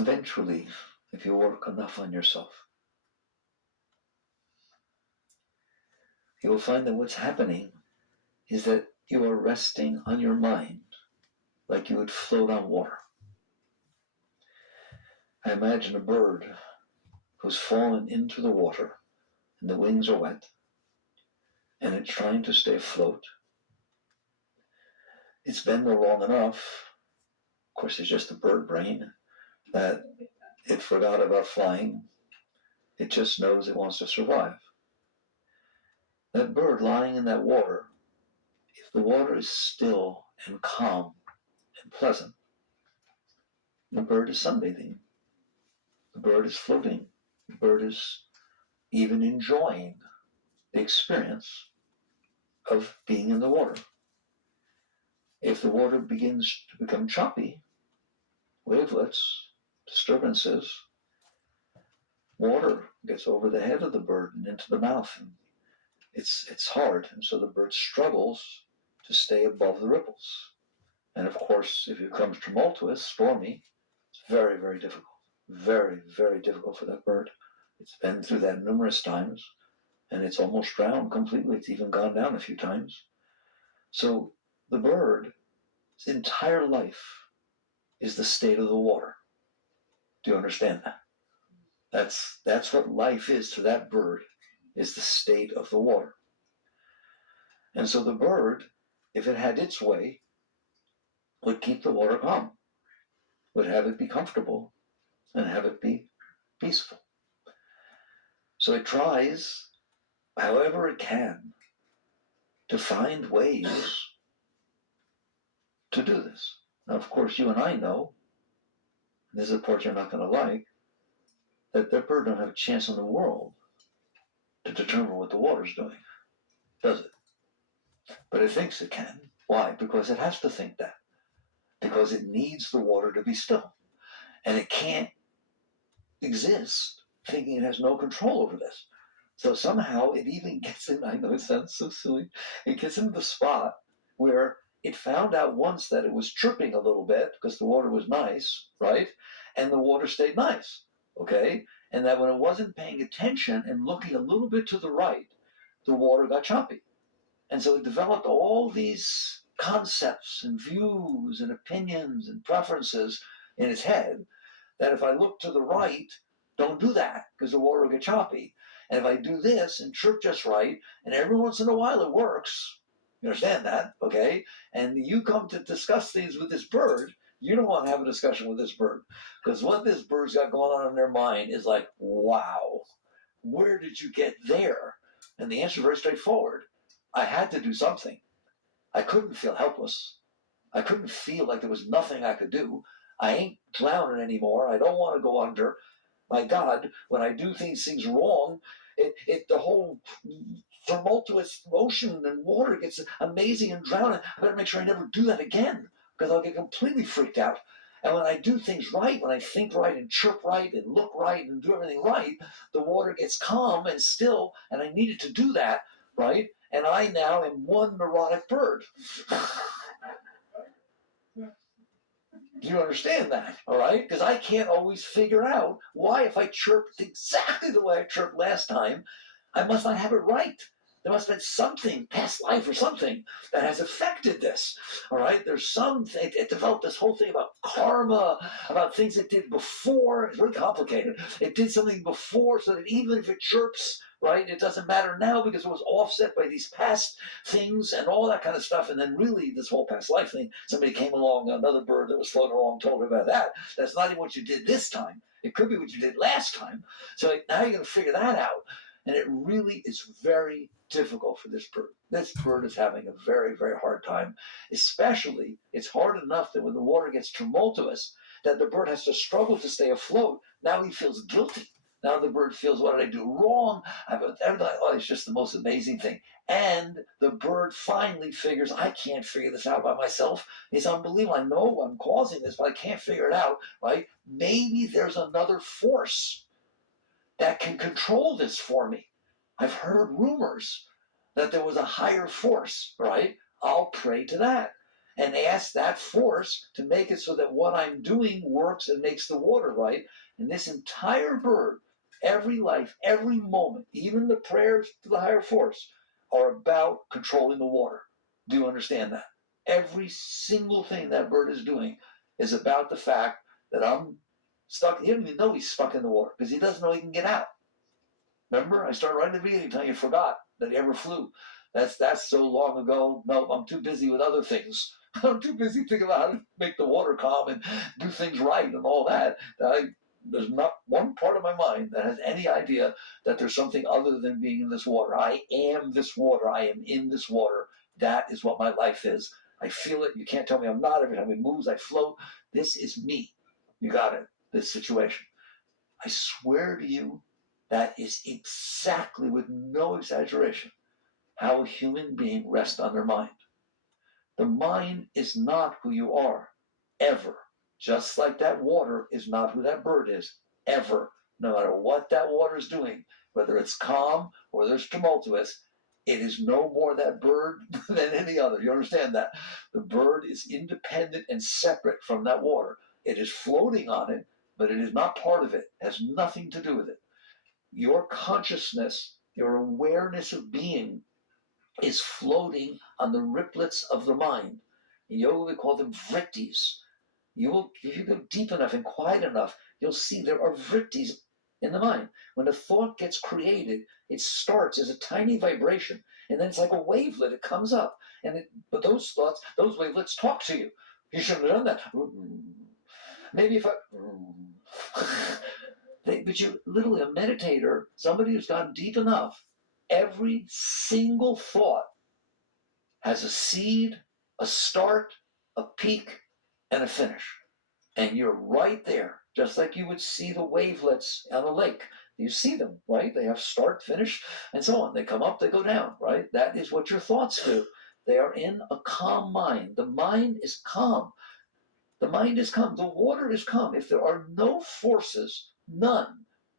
eventually, if you work enough on yourself, you will find that what's happening is that you are resting on your mind like you would float on water. I imagine a bird who's fallen into the water and the wings are wet and it's trying to stay afloat. It's been there long enough, of course it's just a bird brain, that it forgot about flying. It just knows it wants to survive. That bird lying in that water, if the water is still and calm and pleasant, the bird is sunbathing. The bird is floating. The bird is even enjoying the experience of being in the water. If the water begins to become choppy, wavelets, disturbances, water gets over the head of the bird and into the mouth, and it's hard, and so the bird struggles to stay above the ripples. And of course, if it becomes tumultuous, stormy, it's very, very difficult. Very, very difficult for that bird. It's been through that numerous times, and it's almost drowned completely. It's even gone down a few times. So the bird's entire life is the state of the water. Do you understand that? That's what life is to that bird, is the state of the water. And so the bird, if it had its way, would keep the water calm, would have it be comfortable, and have it be peaceful. So it tries, however it can, to find ways to do this. Now, of course, you and I know, and this is a part you're not going to like, that bird don't have a chance in the world to determine what the water's doing, does it? But it thinks it can. Why? Because it has to think that. Because it needs the water to be still. And it can't exist thinking it has no control over this. So somehow it even gets in, I know it sounds so silly, it gets into the spot where it found out once that it was chirping a little bit because the water was nice, right? And the water stayed nice, okay? And that when it wasn't paying attention and looking a little bit to the right, the water got choppy. And so it developed all these concepts and views and opinions and preferences in its head that if I look to the right, don't do that because the water will get choppy. And if I do this and chirp just right, and every once in a while it works, you understand that, okay? And you come to discuss things with this bird, you don't want to have a discussion with this bird. Because what this bird's got going on in their mind is like, wow, where did you get there? And the answer is very straightforward. I had to do something. I couldn't feel helpless. I couldn't feel like there was nothing I could do. I ain't drowning anymore. I don't want to go under. My God, when I do things wrong, the whole tumultuous motion and water gets amazing and drowning. I better make sure I never do that again because I'll get completely freaked out. And when I do things right, when I think right and chirp right and look right and do everything right, the water gets calm and still, and I needed to do that, right? And I now am one neurotic bird. Do you understand that? All right? Because I can't always figure out why, if I chirped exactly the way I chirped last time, I must not have it right. There must have been something, past life or something, that has affected this. All right? There's something, it developed this whole thing about karma, about things it did before. It's really complicated. It did something before so that even if it chirps, right, it doesn't matter now because it was offset by these past things and all that kind of stuff. And then really this whole past life thing, somebody came along, another bird that was floating along told her about that. That's not even what you did this time. It could be what you did last time. So now you're going to figure that out. And it really is very difficult for this bird. This bird is having a very, very hard time. Especially, it's hard enough that when the water gets tumultuous, that the bird has to struggle to stay afloat. Now he feels guilty. Now the bird feels, what did I do wrong? It's just the most amazing thing. And the bird finally figures, I can't figure this out by myself. It's unbelievable. I know I'm causing this, but I can't figure it out, right? Maybe there's another force that can control this for me. I've heard rumors that there was a higher force, right? I'll pray to that. and ask that force to make it so that what I'm doing works and makes the water right. And this entire bird, every life, every moment, even the prayers to the higher force, are about controlling the water. Do you understand that? Every single thing that bird is doing is about the fact that I'm stuck. He doesn't even know he's stuck in the water because he doesn't know he can get out. Remember, I started right at the beginning telling you forgot that he ever flew. That's so long ago. No, I'm too busy with other things. I'm too busy thinking about how to make the water calm and do things right and all that. There's not one part of my mind that has any idea that there's something other than being in this water. I am this water. I am in this water. That is what my life is. I feel it. You can't tell me I'm not. Every time it moves, I float. This is me. You got it. This situation. I swear to you, that is exactly, with no exaggeration, how a human being rests on their mind. The mind is not who you are, ever. Just like that water is not who that bird is, ever. No matter what that water is doing, whether it's calm or whether it's tumultuous, it is no more that bird than any other. You understand that? The bird is independent and separate from that water. It is floating on it, but it is not part of it. It has nothing to do with it. Your consciousness, your awareness of being, is floating on the riplets of the mind. In yoga, we call them vrittis. If you go deep enough and quiet enough, you'll see there are vrittis in the mind. When a thought gets created, it starts as a tiny vibration, and then it's like a wavelet. It comes up, but those thoughts, those wavelets talk to you. You shouldn't have done that. Maybe if I. But you literally, a meditator, somebody who's gone deep enough, every single thought has a seed, a start, a peak, and a finish. And you're right there, just like you would see the wavelets on a lake. You see them, right? They have start, finish, and so on. They come up, they go down, right? That is what your thoughts do. They are in a calm mind. The mind is calm. The mind is calm. The water is calm. If there are no forces, none,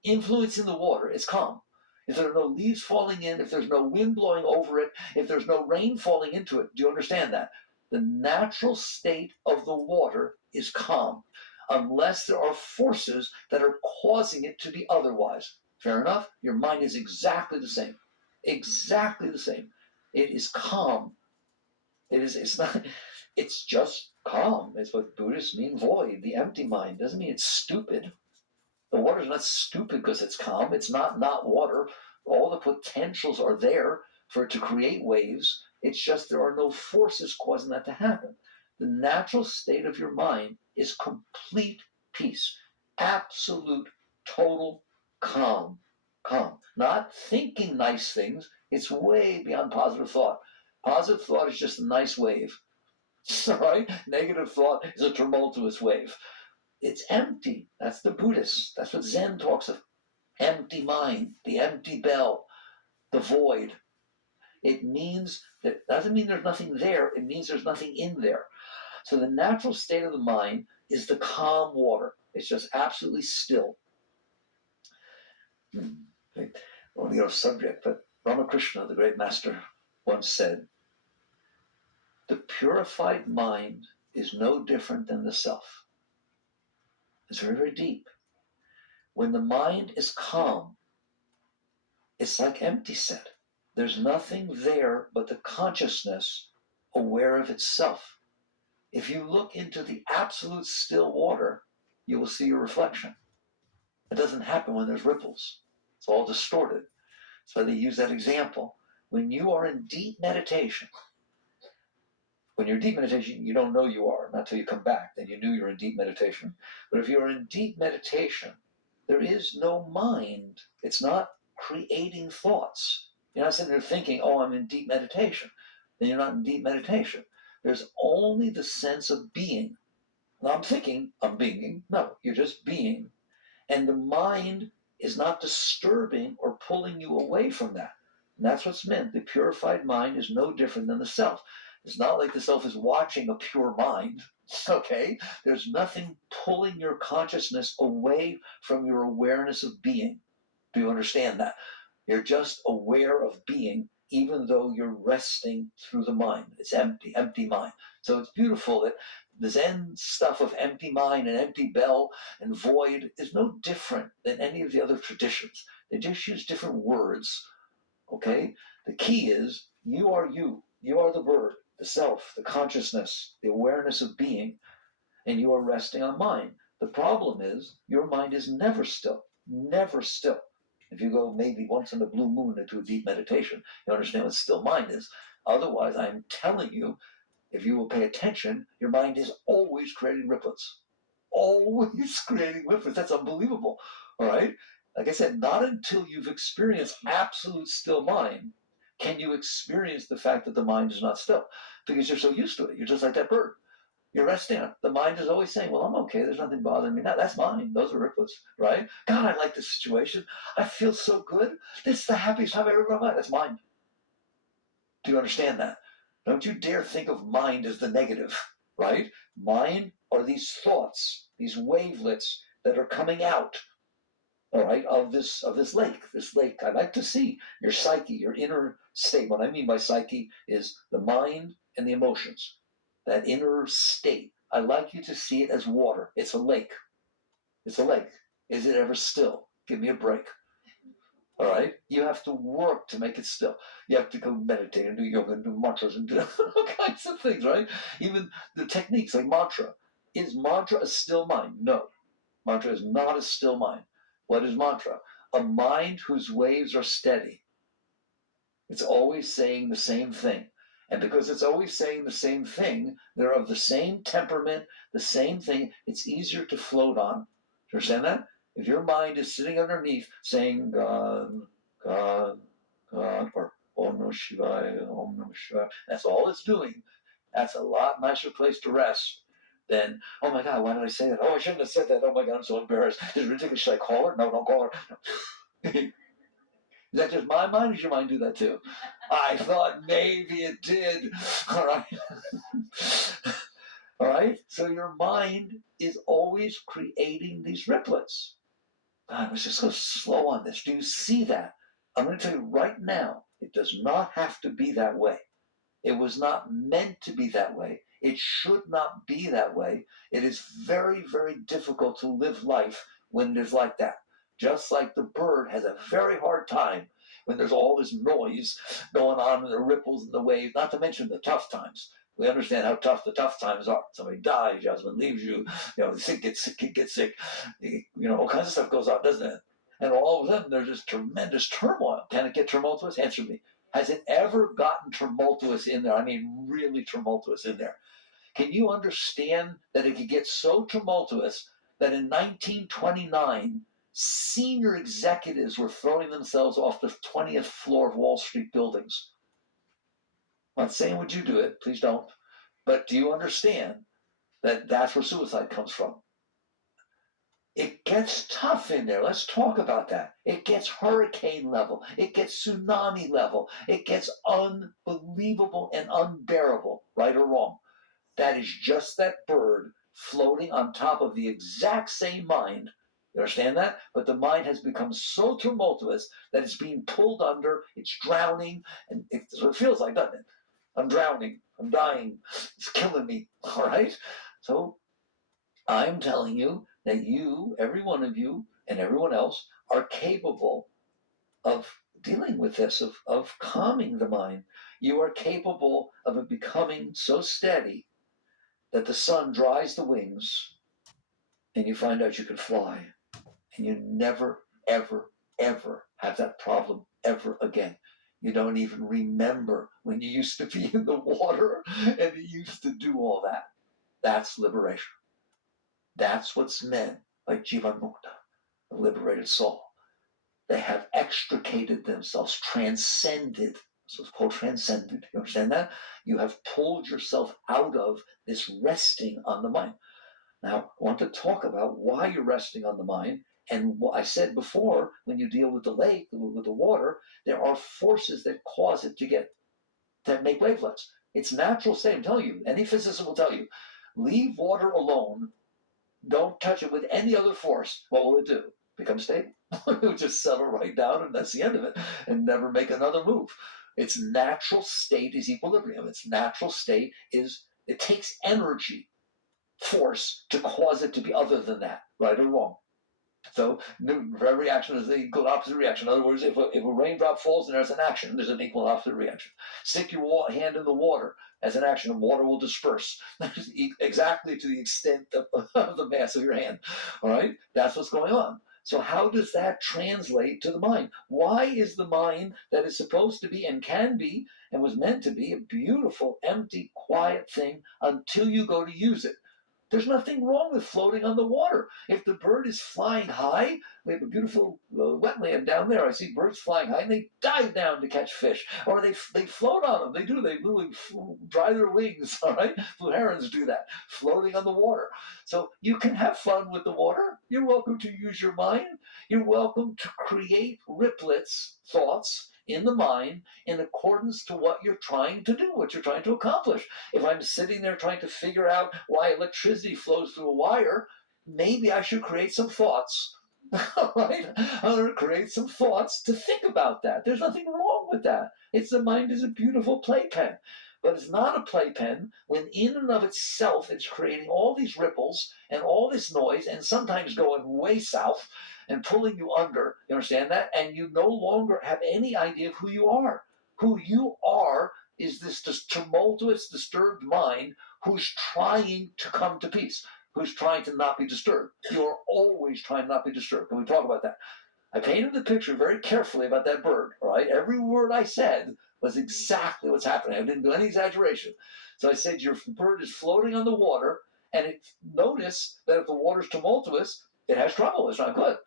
influencing the water, it's calm. If there are no leaves falling in, if there's no wind blowing over it, if there's no rain falling into it, do you understand that? The natural state of the water is calm, unless there are forces that are causing it to be otherwise. Fair enough? Your mind is exactly the same. Exactly the same. It is calm. It's just calm. It's what Buddhists mean void, the empty mind. Doesn't mean it's stupid. The water's not stupid because it's calm. It's not water. All the potentials are there for it to create waves. It's just there are no forces causing that to happen. The natural state of your mind is complete peace. Absolute, total calm. Calm. Not thinking nice things. It's way beyond positive thought. Positive thought is just a nice wave. Right? Negative thought is a tumultuous wave. It's empty. That's the Buddhists. That's what Zen talks of. Empty mind, the empty bell, the void. It means that doesn't mean there's nothing there. It means there's nothing in there. So the natural state of the mind is the calm water. It's just absolutely still. I want to get off subject, but Ramakrishna, the great master, once said, "The purified mind is no different than the self." It's very, very deep. When the mind is calm, it's like empty set. There's nothing there but the consciousness aware of itself. If you look into the absolute still water, you will see your reflection. It doesn't happen when there's ripples. It's all distorted. So they use that example. When you are in deep meditation, you don't know you are, not till you come back, then you knew you're in deep meditation. But if you're in deep meditation, there is no mind. It's not creating thoughts. You're not sitting there thinking, oh, I'm in deep meditation. Then you're not in deep meditation. There's only the sense of being. Now I'm thinking, I'm being. No, you're just being. And the mind is not disturbing or pulling you away from that. And that's what's meant. The purified mind is no different than the self. It's not like the self is watching a pure mind, okay? There's nothing pulling your consciousness away from your awareness of being. Do you understand that? You're just aware of being, even though you're resting through the mind. It's empty, empty mind. So it's beautiful that the Zen stuff of empty mind and empty bell and void is no different than any of the other traditions. They just use different words, okay? The key is you are you. You are the bird, the self, the consciousness, the awareness of being, and you are resting on mind. The problem is your mind is never still, never still. If you go maybe once in a blue moon into a deep meditation, you understand what still mind is. Otherwise, I'm telling you, if you will pay attention, your mind is always creating ripples. Always creating ripples. That's unbelievable. All right? Like I said, not until you've experienced absolute still mind can you experience the fact that the mind is not still. Because you're so used to it. You're just like that bird. You're resting on it. The mind is always saying, well, I'm okay. There's nothing bothering me now. That's mine. Those are ripples, right? God, I like this situation. I feel so good. This is the happiest time I've ever been in my life. That's mind. Do you understand that? Don't you dare think of mind as the negative, right? Mind are these thoughts, these wavelets that are coming out, all right, of this lake. This lake. I like to see your psyche, your inner state. What I mean by psyche is the mind and the emotions. That inner state. I like you to see it as water. It's a lake. It's a lake. Is it ever still? Give me a break. All right? You have to work to make it still. You have to go meditate and do yoga and do mantras and do all kinds of things, right? Even the techniques like mantra. Is mantra a still mind? No. Mantra is not a still mind. What is mantra? A mind whose waves are steady. It's always saying the same thing. And because it's always saying the same thing, they're of the same temperament, the same thing. It's easier to float on. Do you understand that? If your mind is sitting underneath saying God, God, God, or Om Namah Shivaya, Om Namah Shivaya, that's all it's doing. That's a lot nicer place to rest than, oh my God, why did I say that? Oh, I shouldn't have said that. Oh my God, I'm so embarrassed. This is ridiculous. Should I call her? No, don't call her. Is that just my mind, or does your mind do that too? I thought maybe it did. All right. All right. So your mind is always creating these ripplets. God, let's just go slow on this. Do you see that? I'm going to tell you right now, it does not have to be that way. It was not meant to be that way. It should not be that way. It is very, very difficult to live life when it is like that. Just like the bird has a very hard time when there's all this noise going on and the ripples and the waves, not to mention the tough times. We understand how tough the tough times are. Somebody dies, your husband leaves you, the sick gets sick, kid gets sick, all kinds of stuff goes on, doesn't it? And all of a sudden there's this tremendous turmoil. Can it get tumultuous? Answer me. Has it ever gotten tumultuous in there? I mean, really tumultuous in there. Can you understand that it could get so tumultuous that in 1929, senior executives were throwing themselves off the 20th floor of Wall Street buildings? I'm not saying would you do it, please don't. But do you understand that that's where suicide comes from? It gets tough in there. Let's talk about that. It gets hurricane level. It gets tsunami level. It gets unbelievable and unbearable, right or wrong. That is just that bird floating on top of the exact same mind. You understand that? But the mind has become so tumultuous that it's being pulled under, it's drowning, and it's what it feels like, doesn't it? I'm drowning, I'm dying, it's killing me, all right? So I'm telling you that you, every one of you, and everyone else are capable of dealing with this, of calming the mind. You are capable of it becoming so steady that the sun dries the wings and you find out you can fly. And you never, ever, ever have that problem ever again. You don't even remember when you used to be in the water and you used to do all that. That's liberation. That's what's meant by Jivan Mukta, the liberated soul. They have extricated themselves, transcended. So it's called transcended. You understand that? You have pulled yourself out of this resting on the mind. Now, I want to talk about why you're resting on the mind. And what I said before, when you deal with the lake, with the water, there are forces that cause it to make wavelets. It's natural state. I'm telling you, any physicist will tell you, leave water alone. Don't touch it with any other force. What will it do? Become stable. It will just settle right down, and that's the end of it, and never make another move. Its natural state is equilibrium. Its natural state is, it takes energy, force, to cause it to be other than that, right or wrong. So every reaction is the equal opposite reaction. In other words, if a raindrop falls and there's an action, there's an equal opposite reaction. Stick your hand in the water as an action, and water will disperse exactly to the extent of the mass of your hand. All right, that's what's going on. So how does that translate to the mind? Why is the mind, that is supposed to be and can be and was meant to be a beautiful, empty, quiet thing until you go to use it? There's nothing wrong with floating on the water. If the bird is flying high, we have a beautiful wetland down there. I see birds flying high, and they dive down to catch fish, or they float on them. They literally dry their wings. All right, blue herons do that, floating on the water. So you can have fun with the water. You're welcome to use your mind. You're welcome to create riplets, thoughts in the mind in accordance to what you're trying to do, what you're trying to accomplish. If I'm sitting there trying to figure out why electricity flows through a wire, maybe I should create some thoughts. Right? I'm going to create some thoughts to think about that. There's nothing wrong with that. The mind is a beautiful playpen. But it's not a playpen when in and of itself it's creating all these ripples and all this noise, and sometimes going way south and pulling you under. You understand that? And you no longer have any idea of who you are. Who you are is this tumultuous, disturbed mind who's trying to come to peace, who's trying to not be disturbed. You're always trying not to be disturbed. Can we talk about that? I painted the picture very carefully about that bird, all right? Every word I said was exactly what's happening. I didn't do any exaggeration. So I said your bird is floating on the water, and notice that if the water's tumultuous, it has trouble. It's not good.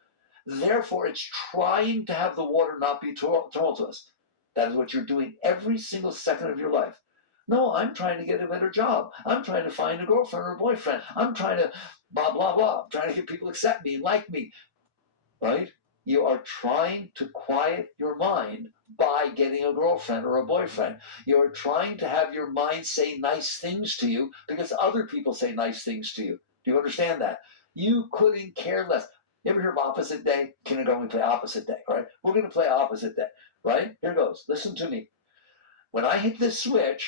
Therefore, it's trying to have the water not be tumultuous. That is what you're doing every single second of your life. No, I'm trying to get a better job. I'm trying to find a girlfriend or a boyfriend. I'm trying to blah, blah, blah. I'm trying to get people to accept me and like me. Right? You are trying to quiet your mind by getting a girlfriend or a boyfriend. You are trying to have your mind say nice things to you because other people say nice things to you. Do you understand that? You couldn't care less. You ever hear of opposite day? Kindergarten, we play opposite day, right? We're going to play opposite day, right? Here goes. Listen to me. When I hit this switch,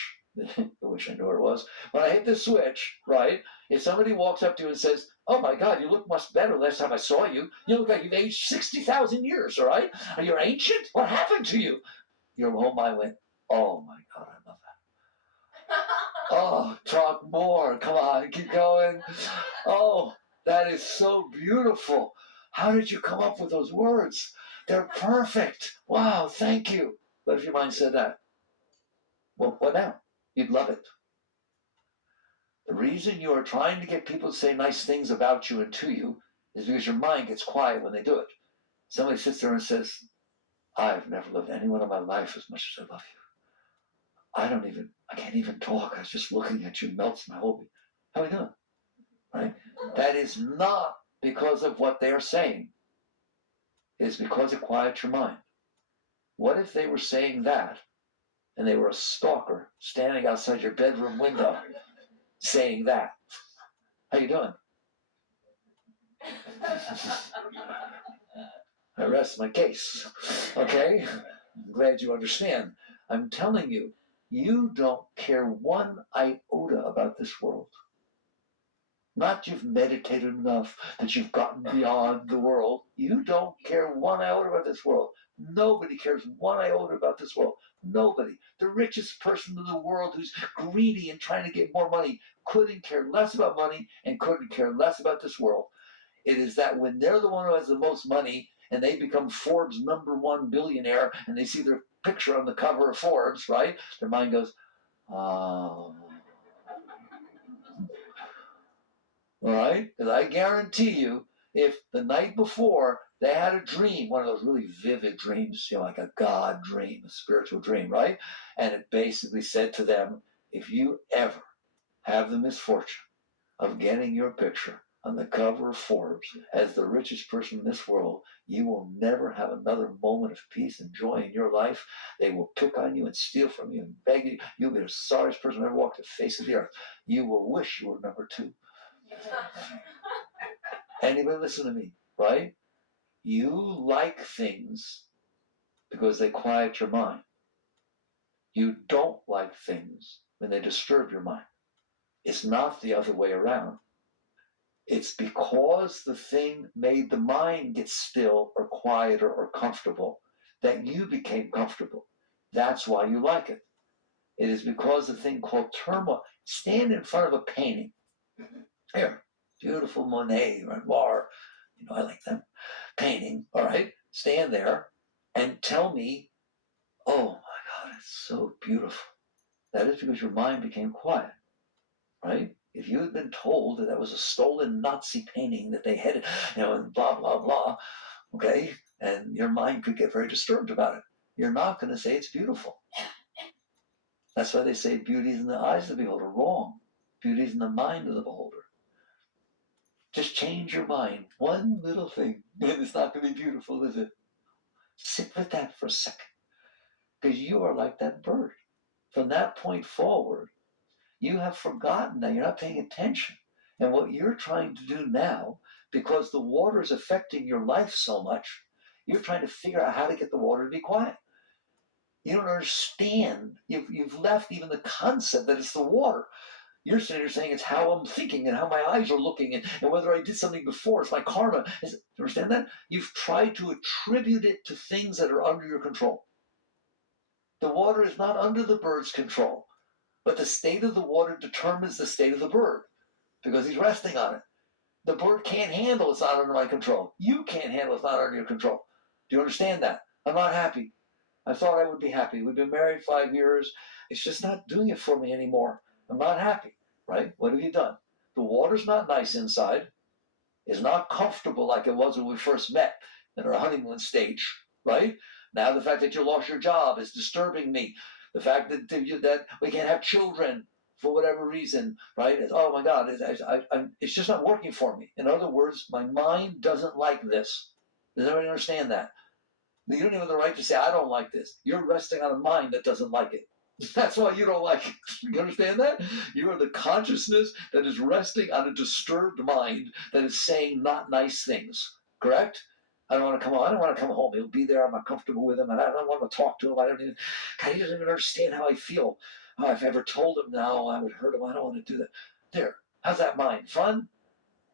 I wish I knew where it was. When I hit this switch, right? If somebody walks up to you and says, "Oh my God, you look much better last time I saw you. You look like you've aged 60,000 years, all right? Are you ancient? What happened to you?" Your whole mind went, "Oh my God, I love that." Oh, talk more. Come on, keep going. Oh, that is so beautiful. How did you come up with those words? They're perfect. Wow, thank you. What if your mind said that? Well, what now? You'd love it. The reason you are trying to get people to say nice things about you and to you is because your mind gets quiet when they do it. Somebody sits there and says, "I've never loved anyone in my life as much as I love you. I can't even talk. I was just looking at you melts my whole being. How are you doing?" Right? That is not because of what they are saying. It is because it quiets your mind. What if they were saying that and they were a stalker standing outside your bedroom window saying that? How you doing? I rest my case. Okay? I'm glad you understand. I'm telling you, you don't care one iota about this world. Not you've meditated enough that you've gotten beyond the world. You don't care one iota about this world. Nobody cares one iota about this world. Nobody. The richest person in the world who's greedy and trying to get more money couldn't care less about money and couldn't care less about this world. It is that when they're the one who has the most money and they become Forbes #1 billionaire and they see their picture on the cover of Forbes, right? Their mind goes, "Oh." All right? Because I guarantee you, if the night before they had a dream, one of those really vivid dreams, like a God dream, a spiritual dream, right? And it basically said to them, if you ever have the misfortune of getting your picture on the cover of Forbes as the richest person in this world, you will never have another moment of peace and joy in your life. They will pick on you and steal from you and beg you. You'll be the sorriest person who ever walked the face of the earth. You will wish you were #2. Anybody listen to me, right? You like things because they quiet your mind. You don't like things when they disturb your mind. It's not the other way around. It's because the thing made the mind get still or quieter or comfortable that you became comfortable. That's why you like it. It is because the thing called turmoil. Stand in front of a painting. Here, beautiful Monet, Renoir, I like them. Painting, all right? Stand there and tell me, oh my God, it's so beautiful. That is because your mind became quiet, right? If you had been told that that was a stolen Nazi painting that they had, and blah, blah, blah, okay, and your mind could get very disturbed about it, you're not going to say it's beautiful. That's why they say beauty is in the eyes of the beholder. Wrong. Beauty is in the mind of the beholder. Just change your mind. One little thing. And it's not going to be beautiful, is it? Sit with that for a second. Because you are like that bird. From that point forward, you have forgotten that you're not paying attention. And what you're trying to do now, because the water is affecting your life so much, you're trying to figure out how to get the water to be quiet. You don't understand. You've left even the concept that it's the water. You're sitting there saying it's how I'm thinking and how my eyes are looking and whether I did something before. It's my karma. Do you understand that? You've tried to attribute it to things that are under your control. The water is not under the bird's control, but the state of the water determines the state of the bird because he's resting on it. The bird can't handle it's not under my control. You can't handle it's not under your control. Do you understand that? I'm not happy. I thought I would be happy. We've been married 5 years. It's just not doing it for me anymore. I'm not happy, right? What have you done? The water's not nice inside. It's not comfortable like it was when we first met in our honeymoon stage, right? Now the fact that you lost your job is disturbing me. The fact that we can't have children for whatever reason, right? Oh my God, it's just not working for me. In other words, my mind doesn't like this. Does everybody understand that? You don't even have the right to say, I don't like this. You're resting on a mind that doesn't like it. That's why you don't like it. You understand that? You are the consciousness that is resting on a disturbed mind that is saying not nice things. Correct? I don't want to come home. I don't want to come home. He'll be there. I'm not comfortable with him. And I don't want to talk to him. God, he doesn't even understand how I feel. Oh, if I ever told him now, I would hurt him. I don't want to do that. There. How's that mind? Fun?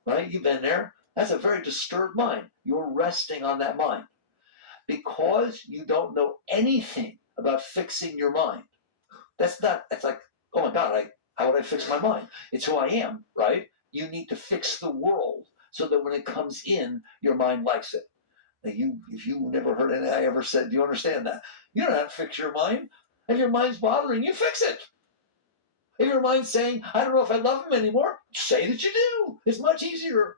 Right? You've been there. That's a very disturbed mind. You're resting on that mind. Because you don't know anything about fixing your mind. That's like, oh my God, how would I fix my mind? It's who I am, right? You need to fix the world so that when it comes in, your mind likes it. Now if you never heard anything I ever said, do you understand that? You don't have to fix your mind. If your mind's bothering you, fix it. If your mind's saying, I don't know if I love him anymore, say that you do. It's much easier.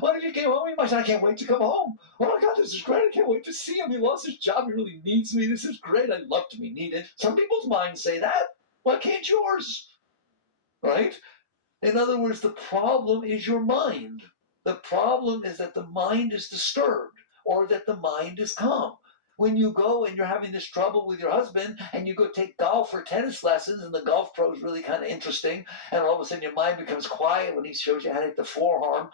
What if you came home? You might say, I can't wait to come home. Oh my God, this is great. I can't wait to see him. He lost his job. He really needs me. This is great. I love to be needed. Some people's minds say that. Why can't yours? Right? In other words, the problem is your mind. The problem is that the mind is disturbed or that the mind is calm. When you go and you're having this trouble with your husband and you go take golf or tennis lessons and the golf pro is really kind of interesting and all of a sudden your mind becomes quiet when he shows you how to hit the forearm,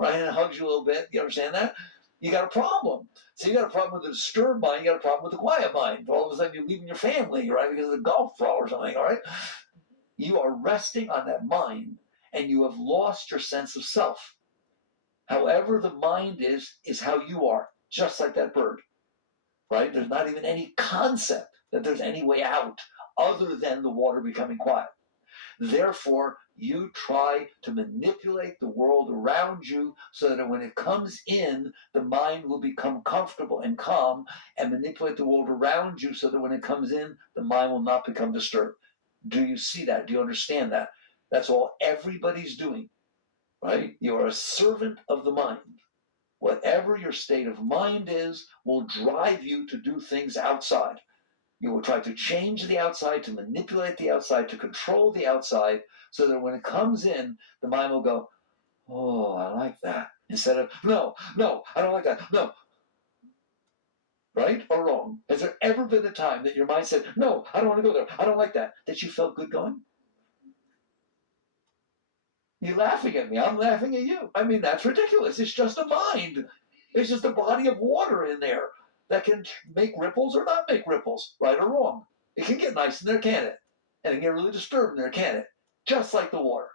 right, and hugs you a little bit, you understand that? You got a problem. So you got a problem with the disturbed mind, you got a problem with the quiet mind. All of a sudden you're leaving your family, right, because of the golf pro or something, all right? You are resting on that mind and you have lost your sense of self. However the mind is how you are, just like that bird. Right? There's not even any concept that there's any way out other than the water becoming quiet. Therefore, you try to manipulate the world around you so that when it comes in, the mind will become comfortable and calm and manipulate the world around you so that when it comes in, the mind will not become disturbed. Do you see that? Do you understand that? That's all everybody's doing, right? You are a servant of the mind. Whatever your state of mind is will drive you to do things outside. You will try to change the outside, to manipulate the outside, to control the outside, so that when it comes in, the mind will go, oh, I like that. Instead of, no, I don't like that, no. Right or wrong? Has there ever been a time that your mind said, no, I don't want to go there, I don't like that you felt good going? You're laughing at me. I'm laughing at you. I mean, that's ridiculous. It's just a mind. It's just a body of water in there that can make ripples or not make ripples, right or wrong. It can get nice in there, can it? And it can get really disturbed in there, can it? Just like the water.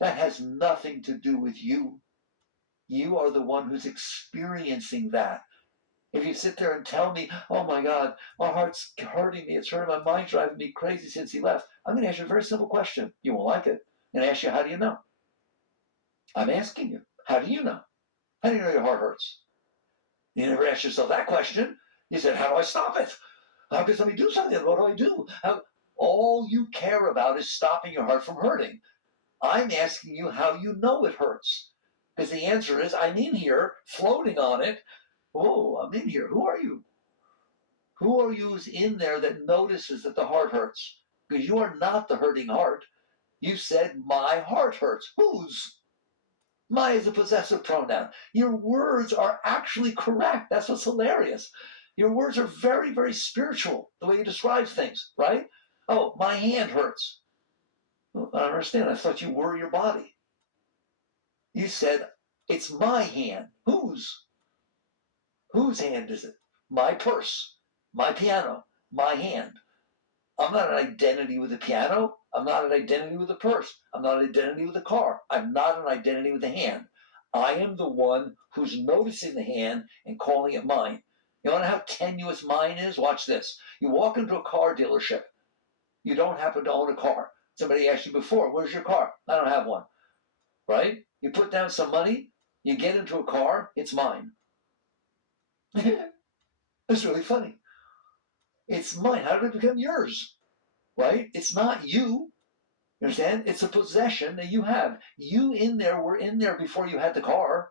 That has nothing to do with you. You are the one who's experiencing that. If you sit there and tell me, oh my God, my heart's hurting me, it's hurting my mind, driving me crazy since he left, I'm going to ask you a very simple question. You won't like it. I'm going to ask you, how do you know? I'm asking you, how do you know? How do you know your heart hurts? You never asked yourself that question. You said, how do I stop it? How can somebody do something? What do I do? All you care about is stopping your heart from hurting. I'm asking you how you know it hurts. Because the answer is, I'm in here, floating on it. Oh, I'm in here. Who are you? Who are you who's in there that notices that the heart hurts? Because you are not the hurting heart. You said, my heart hurts. Whose? My is a possessive pronoun. Your words are actually correct. That's what's hilarious. Your words are very, very spiritual, the way you describe things, right? Oh, my hand hurts. Well, I don't understand. I thought you were your body. You said, it's my hand. Whose? Whose hand is it? My purse, my piano, my hand. I'm not an identity with the piano. I'm not an identity with the purse. I'm not an identity with the car. I'm not an identity with the hand. I am the one who's noticing the hand and calling it mine. You want to know how tenuous mine is? Watch this. You walk into a car dealership. You don't happen to own a car. Somebody asked you before, where's your car? I don't have one. Right? You put down some money. You get into a car. It's mine. It's really funny. It's mine. How did it become yours? Right? It's not you. You understand? It's a possession that you have. You in there were in there before you had the car.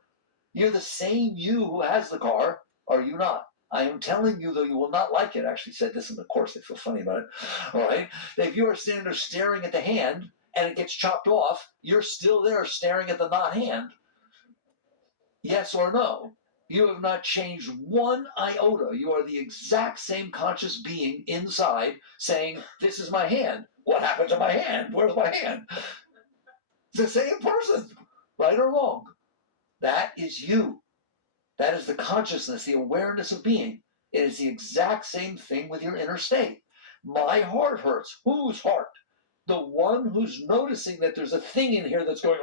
You're the same you who has the car. Are you not? I am telling you, though you will not like it. I actually said this in the course. They feel funny about it. All right? If you are standing there staring at the hand and it gets chopped off, you're still there staring at the not hand. Yes or no? You have not changed one iota. You are the exact same conscious being inside saying, this is my hand. What happened to my hand? Where's my hand? It's the same person, right or wrong. That is you. That is the consciousness, the awareness of being. It is the exact same thing with your inner state. My heart hurts. Whose heart? The one who's noticing that there's a thing in here that's going.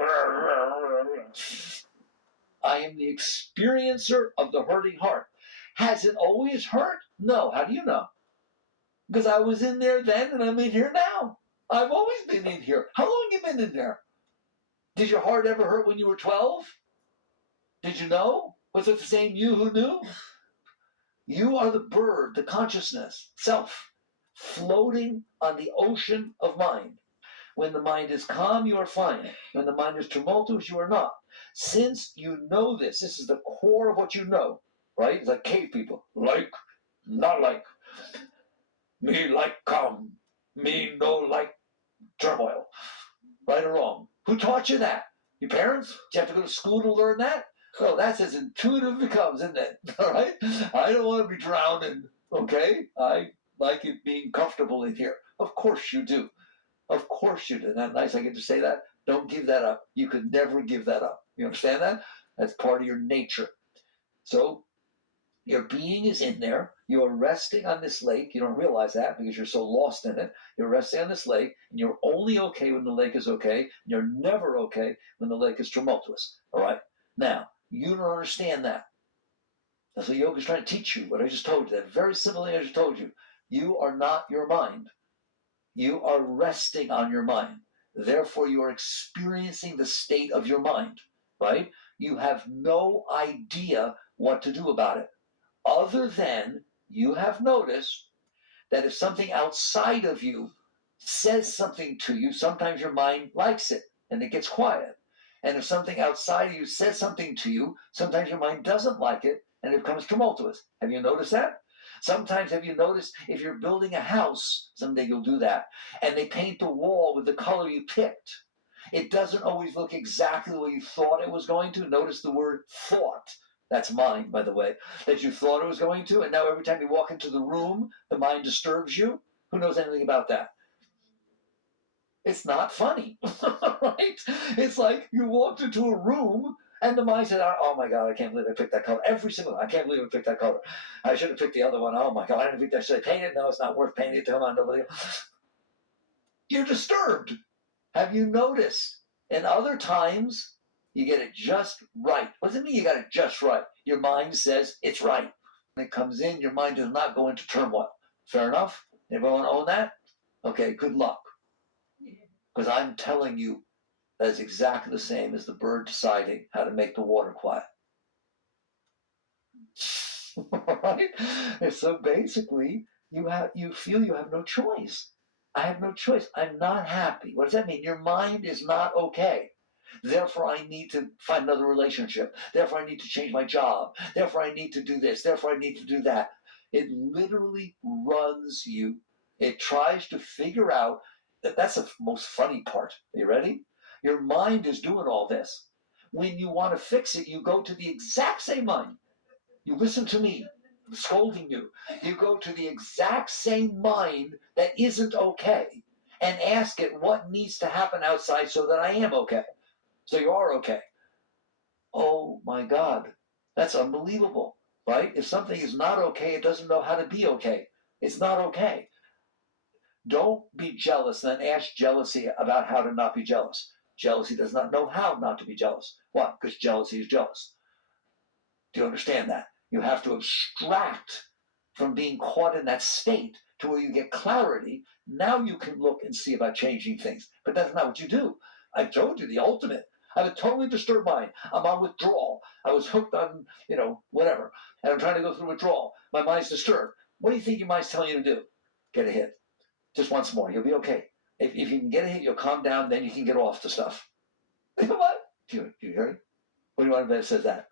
I am the experiencer of the hurting heart. Has it always hurt? No. How do you know? Because I was in there then and I'm in here now. I've always been in here. How long have you been in there? Did your heart ever hurt when you were 12? Did you know? Was it the same you who knew? You are the bird, the consciousness, self, floating on the ocean of mind. When the mind is calm, you are fine. When the mind is tumultuous, you are not. Since you know this is the core of what you know, right? It's like cave people. Like, not like. Me like calm. Me no like turmoil. Right or wrong? Who taught you that? Your parents? Did you have to go to school to learn that? Well, that's as intuitive as it becomes, isn't it? All right? I don't want to be drowning, okay? I like it being comfortable in here. Of course you do. Of course you do. Isn't that nice I get to say that? Don't give that up. You could never give that up. You understand that? That's part of your nature. So your being is in there. You are resting on this lake. You don't realize that because you're so lost in it. You're resting on this lake, and you're only okay when the lake is okay. And you're never okay when the lake is tumultuous. All right? Now, you don't understand that. That's what yoga is trying to teach you, what I just told you. That very simple thing I just told you. You are not your mind. You are resting on your mind. Therefore, you are experiencing the state of your mind, right? You have no idea what to do about it, other than you have noticed that if something outside of you says something to you, sometimes your mind likes it and it gets quiet. And if something outside of you says something to you, sometimes your mind doesn't like it and it becomes tumultuous. Have you noticed that? Sometimes have you noticed if you're building a house, someday you'll do that, and they paint the wall with the color you picked, it doesn't always look exactly the way you thought it was going to. Notice the word thought. That's mine, by the way, that you thought it was going to, and now every time you walk into the room, the mind disturbs you. Who knows anything about that? It's not funny, right? It's like you walked into a room And the mind said, oh my God, I can't believe I picked that color. Every single one, I can't believe I picked that color. I should have picked the other one. Oh my God, I didn't pick that. Should I paint it? No, it's not worth painting it. Come on, nobody. You're disturbed. Have you noticed? And other times, you get it just right. What does it mean you got it just right? Your mind says it's right. When it comes in, your mind does not go into turmoil. Fair enough? Everyone own that? Okay, good luck. Because I'm telling you, that is exactly the same as the bird deciding how to make the water quiet. Right? And so basically, you feel you have no choice. I have no choice. I'm not happy. What does that mean? Your mind is not okay. Therefore, I need to find another relationship. Therefore, I need to change my job. Therefore, I need to do this. Therefore, I need to do that. It literally runs you. It tries to figure out that. That's the most funny part. Are you ready? Your mind is doing all this. When you want to fix it, you go to the exact same mind. You listen to me, I'm scolding you. You go to the exact same mind that isn't okay and ask it what needs to happen outside so that I am okay. So you are okay. Oh my God, that's unbelievable, right? If something is not okay, it doesn't know how to be okay. It's not okay. Don't be jealous, then ask jealousy about how to not be jealous. Jealousy does not know how not to be jealous. Why? Because jealousy is jealous. Do you understand that? You have to abstract from being caught in that state to where you get clarity. Now you can look and see about changing things. But that's not what you do. I told you the ultimate. I have a totally disturbed mind. I'm on withdrawal. I was hooked on, whatever. And I'm trying to go through withdrawal. My mind's disturbed. What do you think your mind's telling you to do? Get a hit. Just once more. You'll be okay. If you can get a hit, you'll calm down. Then you can get off the stuff. What? Do you hear it? What do you want to say says that?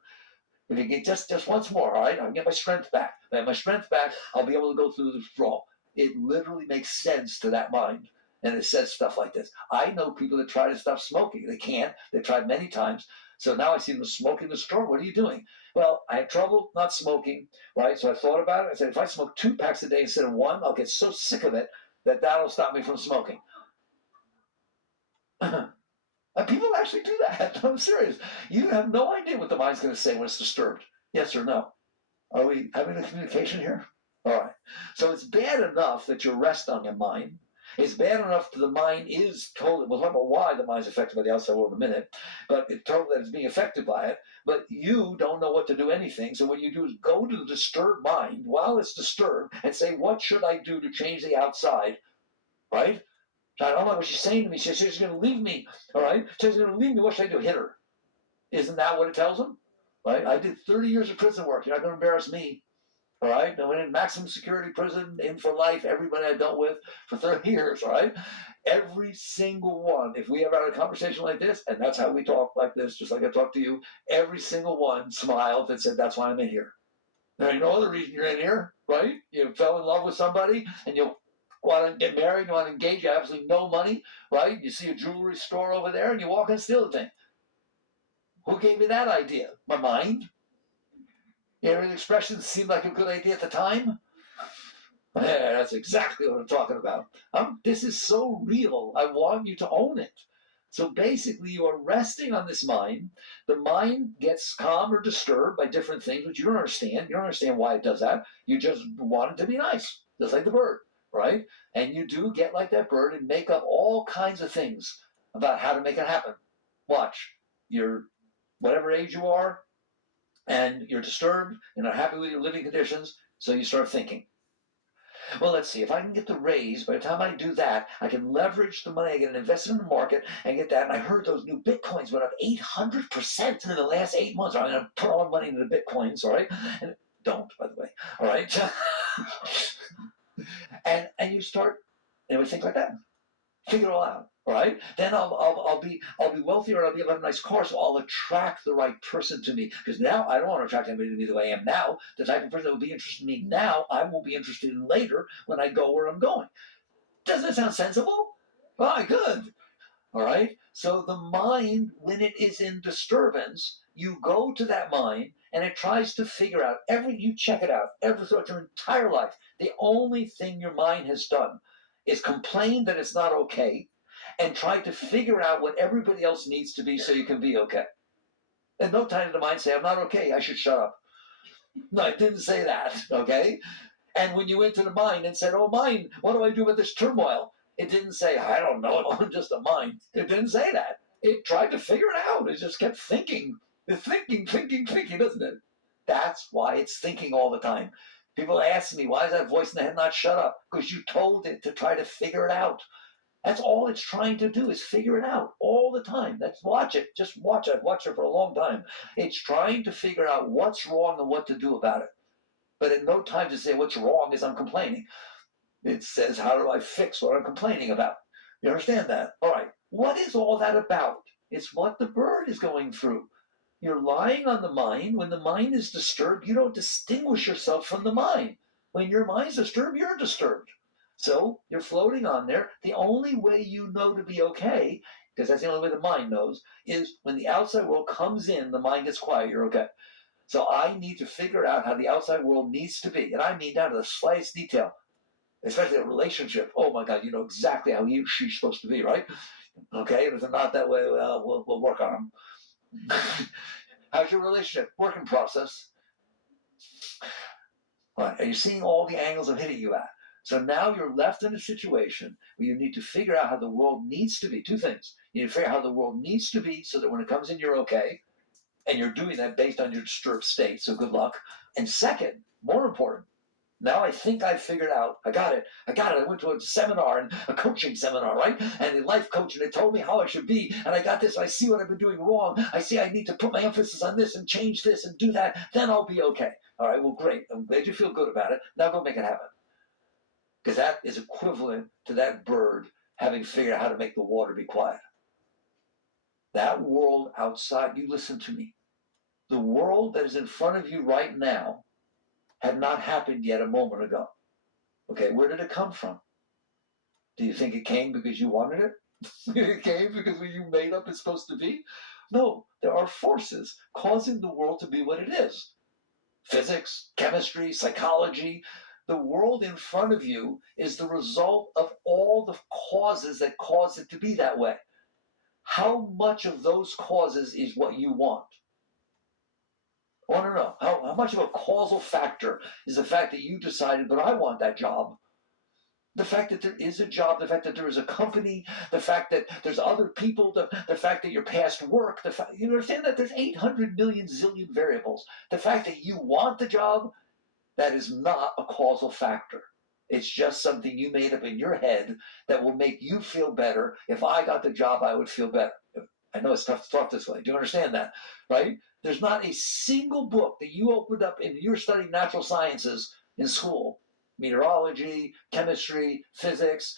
If you get just once more, all right, I'll get my strength back. If I have my strength back, I'll be able to go through the withdrawal. It literally makes sense to that mind. And it says stuff like this. I know people that try to stop smoking. They can't. They've tried many times. So now I see them smoking the store. What are you doing? Well, I had trouble not smoking, right? So I thought about it. I said, if I smoke 2 packs a day instead of 1, I'll get so sick of it that that'll stop me from smoking. And people actually do that. I'm serious. You have no idea what the mind's going to say when it's disturbed. Yes or no? Are we having a communication here? All right. So it's bad enough that you rest on your mind. It's bad enough that the mind is totally, we'll talk about why the mind's affected by the outside world in a minute, but it's told that it's being affected by it, but you don't know what to do anything. So what you do is go to the disturbed mind while it's disturbed and say, what should I do to change the outside, right? I don't know what she's saying to me. She's going to leave me, all right? She's going to leave me. What should I do? Hit her. Isn't that what it tells them? Right? I did 30 years of prison work. You're not going to embarrass me. All right? I went in maximum security prison, in for life, everybody I dealt with for 30 years, all right? Every single one, if we ever had a conversation like this, and that's how we talk like this, just like I talk to you, every single one smiled and said, that's why I'm in here. There ain't no other reason you're in here, right? You fell in love with somebody and you want to get married, you want to engage, you have absolutely no money, right? You see a jewelry store over there and you walk and steal the thing. Who gave me that idea? My mind? You hear the expression seemed like a good idea at the time? Yeah, that's exactly what I'm talking about. This is so real. I want you to own it. So basically, you are resting on this mind. The mind gets calm or disturbed by different things, which you don't understand. You don't understand why it does that. You just want it to be nice, just like the bird, right? And you do get like that bird and make up all kinds of things about how to make it happen. Watch. You're whatever age you are, and you're disturbed, you're not happy with your living conditions, so you start thinking, well, let's see, if I can get the raise, by the time I do that, I can leverage the money, I get an investment in the market, and get that. And I heard those new Bitcoins went up 800% in the last 8 months. I'm going to put all my money into the Bitcoins, all right? And don't, by the way, all right? and you start, and we think like that. Figure it all out, all right? Then I'll be wealthier, and I'll be able to have a nice car, so I'll attract the right person to me. Because now I don't want to attract anybody to me the way I am now. The type of person that will be interested in me now, I won't be interested in later when I go where I'm going. Doesn't it sound sensible? All right, good. All right? So the mind, when it is in disturbance, you go to that mind and it tries to figure out you check it out throughout your entire life. The only thing your mind has done is complain that it's not okay and try to figure out what everybody else needs to be so you can be okay. And no time did the mind say, I'm not okay, I should shut up. No, it didn't say that, okay? And when you went to the mind and said, oh, mind, what do I do with this turmoil? It didn't say, I don't know, I'm just a mind. It didn't say that. It tried to figure it out. It just kept thinking. It's thinking, doesn't it? That's why it's thinking all the time. People ask me, why is that voice in the head not shut up? Because you told it to try to figure it out. That's all it's trying to do, is figure it out all the time. Watch it. Just watch it. I've watched it for a long time. It's trying to figure out what's wrong and what to do about it. But at no time to say what's wrong is I'm complaining. It says, how do I fix what I'm complaining about? You understand that? All right. What is all that about? It's what the bird is going through. You're lying on the mind. When the mind is disturbed, you don't distinguish yourself from the mind. When your mind's disturbed, you're disturbed. So you're floating on there. The only way you know to be okay, because that's the only way the mind knows, is when the outside world comes in, the mind gets quiet, you're okay. So I need to figure out how the outside world needs to be. And I mean down to the slightest detail, especially a relationship. Oh my God, you know exactly how he or she's supposed to be, right? Okay, and if they're not that way, well, we'll work on them. How's your relationship? Work in process. Right. Are you seeing all the angles of hitting you at? So now you're left in a situation where you need to figure out how the world needs to be. Two things. You need to figure out how the world needs to be so that when it comes in, you're okay. And you're doing that based on your disturbed state. So good luck. And second, more important, now I think I figured out, I got it. I went to a seminar, and a coaching seminar, right? And a life coach, and they told me how I should be. And I got this. I see what I've been doing wrong. I see I need to put my emphasis on this and change this and do that. Then I'll be okay. All right, well, great. I'm glad you feel good about it. Now go make it happen. Because that is equivalent to that bird having figured out how to make the water be quiet. That world outside, you listen to me. The world that is in front of you right now had not happened yet a moment ago. Okay, where did it come from? Do you think it came because you wanted it? It came because you made up it's supposed to be? No, there are forces causing the world to be what it is. Physics, chemistry, psychology. The world in front of you is the result of all the causes that cause it to be that way. How much of those causes is what you want? I want to know how much of a causal factor is the fact that you decided, but I want that job. The fact that there is a job, the fact that there is a company, the fact that there's other people, the fact that you're past work, you understand that there's 800 million zillion variables. The fact that you want the job, that is not a causal factor. It's just something you made up in your head that will make you feel better. If I got the job, I would feel better. I know it's tough to talk this way. Do you understand that? Right? There's not a single book that you opened up and you're studying natural sciences in school, meteorology, chemistry, physics,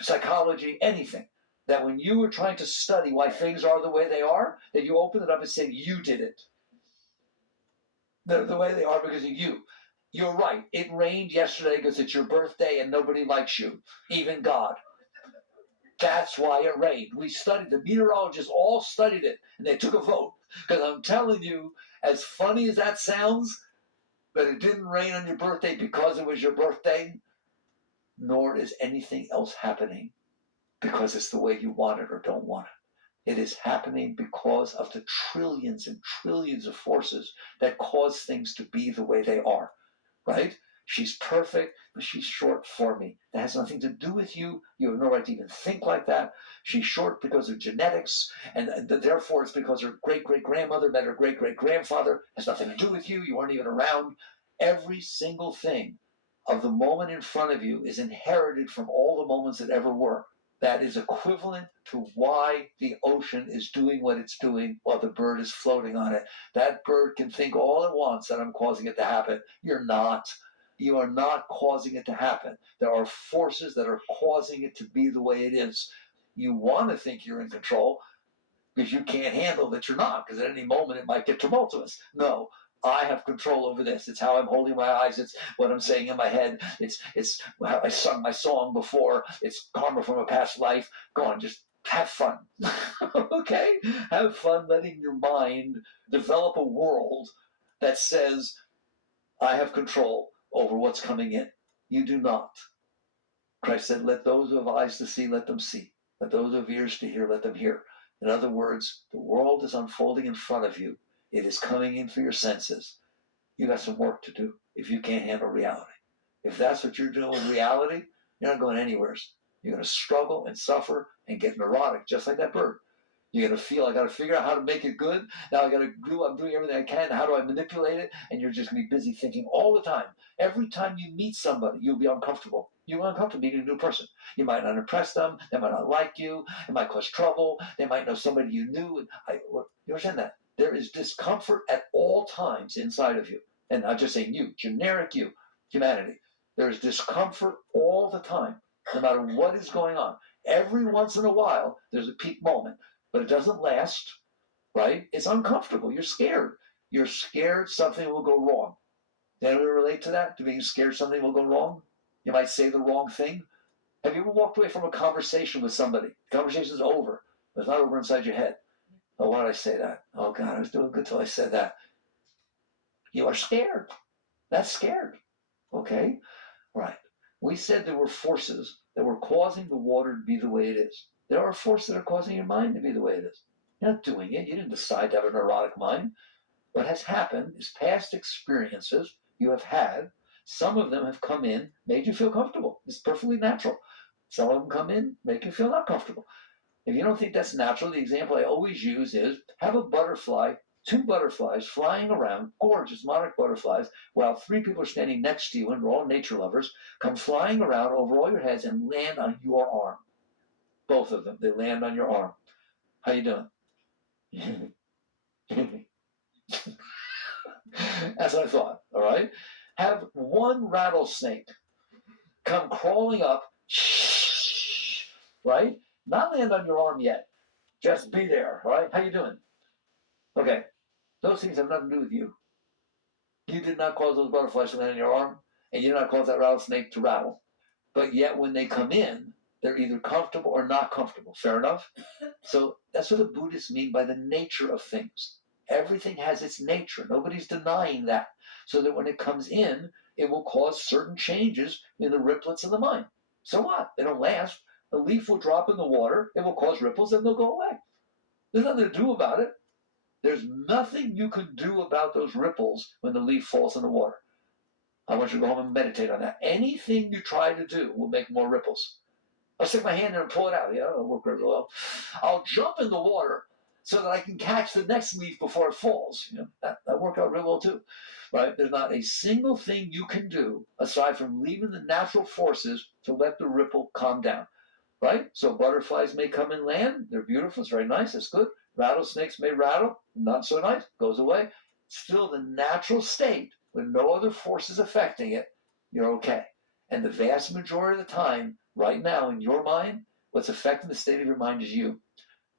psychology, anything, that when you were trying to study why things are the way they are, that you opened it up and said, you did it. They're the way they are because of you. You're right. It rained yesterday because it's your birthday and nobody likes you, even God. That's why it rained. We studied, the meteorologists all studied it, and they took a vote. Because I'm telling you, as funny as that sounds, that it didn't rain on your birthday because it was your birthday, nor is anything else happening because it's the way you want it or don't want it. It is happening because of the trillions and trillions of forces that cause things to be the way they are, right? She's perfect, but she's short for me. That has nothing to do with you. You have no right to even think like that. She's short because of genetics, and therefore it's because her great-great-grandmother met her great-great-grandfather. It has nothing to do with you. You weren't even around. Every single thing of the moment in front of you is inherited from all the moments that ever were. That is equivalent to why the ocean is doing what it's doing while the bird is floating on it. That bird can think all it wants that I'm causing it to happen. You're not. You are not causing it to happen. There are forces that are causing it to be the way it is. You want to think you're in control because you can't handle that you're not, because at any moment it might get tumultuous. No, I have control over this. It's how I'm holding my eyes. It's what I'm saying in my head. It's how I sung my song before. It's karma from a past life. Go on, just have fun. Okay? Have fun letting your mind develop a world that says, I have control over what's coming in. You do not. Christ said, let those who have eyes to see, let them see. Let those who have ears to hear, let them hear. In other words, the world is unfolding in front of you. It is coming in for your senses. You got some work to do if you can't handle reality. If that's what you're doing with reality, you're not going anywhere. You're going to struggle and suffer and get neurotic, just like that bird. You're going to feel, I got to figure out how to make it good. Now I got to do, I'm doing everything I can. How do I manipulate it? And you're just going to be busy thinking all the time. Every time you meet somebody, you'll be uncomfortable. You're uncomfortable meeting a new person. You might not impress them. They might not like you. It might cause trouble. They might know somebody you knew. You understand that? There is discomfort at all times inside of you. And I'm just saying you, generic you, humanity. There is discomfort all the time, no matter what is going on. Every once in a while, there's a peak moment, but it doesn't last, right? It's uncomfortable. You're scared. You're scared something will go wrong. Anyone relate to that? To being scared something will go wrong? You might say the wrong thing. Have you ever walked away from a conversation with somebody? The conversation's over, but it's not over inside your head. Oh, why did I say that? Oh, God, I was doing good till I said that. You are scared. That's scared. Okay? Right. We said there were forces that were causing the water to be the way it is. There are forces that are causing your mind to be the way it is. You're not doing it. You didn't decide to have a neurotic mind. What has happened is past experiences you have had. Some of them have come in, made you feel comfortable. It's perfectly natural. Some of them come in, make you feel not comfortable. If you don't think that's natural, the example I always use is have a butterfly, two butterflies flying around, gorgeous monarch butterflies, while three people are standing next to you, and we're all nature lovers, come flying around over all your heads and land on your arm. Both of them, they land on your arm. How you doing? That's what I thought, all right? Have one rattlesnake come crawling up, right? Not land on your arm yet. Just be there, all right? How you doing? Okay. Those things have nothing to do with you. You did not cause those butterflies to land on your arm, and you did not cause that rattlesnake to rattle. But yet when they come in, they're either comfortable or not comfortable. Fair enough? So that's what the Buddhists mean by the nature of things. Everything has its nature. Nobody's denying that. So that when it comes in, it will cause certain changes in the ripplets of the mind. So what? They don't last. A leaf will drop in the water, it will cause ripples, and they'll go away. There's nothing to do about it. There's nothing you can do about those ripples when the leaf falls in the water. I want you to go home and meditate on that. Anything you try to do will make more ripples. I'll stick my hand in and pull it out. Yeah, that'll work very well. I'll jump in the water so that I can catch the next leaf before it falls. You know, that worked out real well too. Right? There's not a single thing you can do aside from leaving the natural forces to let the ripple calm down. Right? So butterflies may come and land. They're beautiful. It's very nice. It's good. Rattlesnakes may rattle. Not so nice. Goes away. Still the natural state with no other forces affecting it. You're okay. And the vast majority of the time, right now in your mind, what's affecting the state of your mind is you.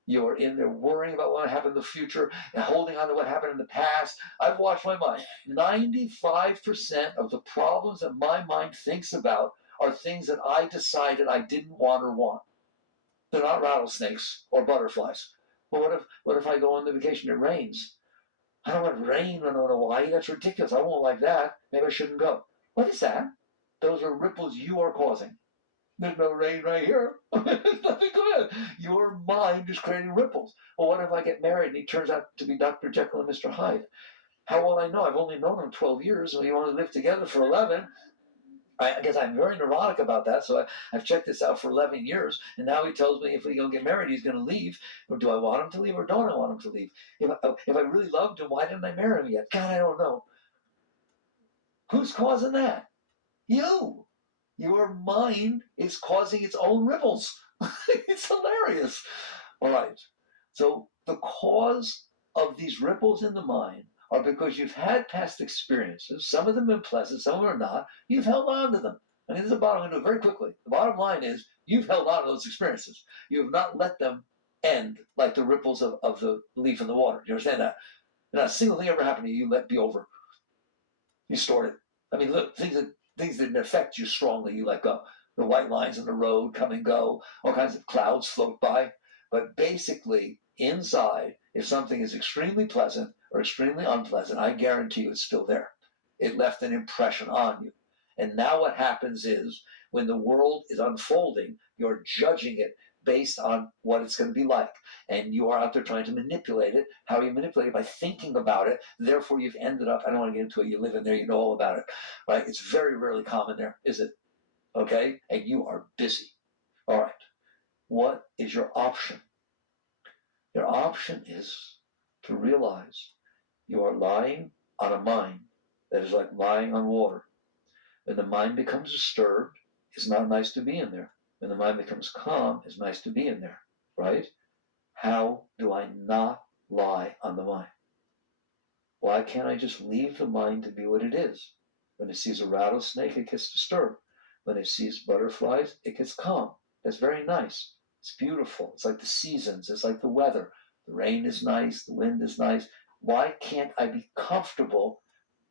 You're in there worrying about what happened in the future and holding on to what happened in the past. I've watched my mind. 95% of the problems that my mind thinks about are things that I decided I didn't want or want. They're not rattlesnakes or butterflies. Well, what if I go on the vacation and it rains? I don't want rain in Hawaii. That's ridiculous. I won't like that. Maybe I shouldn't go. What is that? Those are ripples you are causing. There's no rain right here. There's nothing good. Your mind is creating ripples. Well, what if I get married and he turns out to be Dr. Jekyll and Mr. Hyde? How will I know? I've only known him 12 years, and we only lived together for 11. I guess I'm very neurotic about that, so I've checked this out for 11 years, and now he tells me if we don't get married, he's going to leave. Or do I want him to leave, or don't I want him to leave? If I really loved him, why didn't I marry him yet? God, I don't know. Who's causing that? You. Your mind is causing its own ripples. It's hilarious. All right. So the cause of these ripples in the mind are because you've had past experiences. Some of them have been pleasant, some of them are not. You've held on to them. I mean, this is the bottom. I'm going to do it very quickly. The bottom line is you've held on to those experiences. You have not let them end like the ripples of the leaf in the water. You understand that? Not a single thing ever happened to you, you let be over. You stored it. I mean, look, things that didn't affect you strongly, you let go. The white lines on the road come and go. All kinds of clouds float by. But basically, inside, if something is extremely pleasant or extremely unpleasant, I guarantee you it's still there. It left an impression on you. And now what happens is, when the world is unfolding, you're judging it based on what it's going to be like. And you are out there trying to manipulate it. How you manipulate it? By thinking about it. Therefore, you've ended up, I don't want to get into it, you live in there, you know all about it, right? It's very rarely common there, is it? Okay? And you are busy. All right. What is your option? Your option is to realize you are lying on a mind that is like lying on water. When the mind becomes disturbed, it's not nice to be in there. When the mind becomes calm, it's nice to be in there, right? How do I not lie on the mind? Why can't I just leave the mind to be what it is? When it sees a rattlesnake, it gets disturbed. When it sees butterflies, it gets calm. That's very nice. It's beautiful. It's like the seasons. It's like the weather. The rain is nice. The wind is nice. Why can't I be comfortable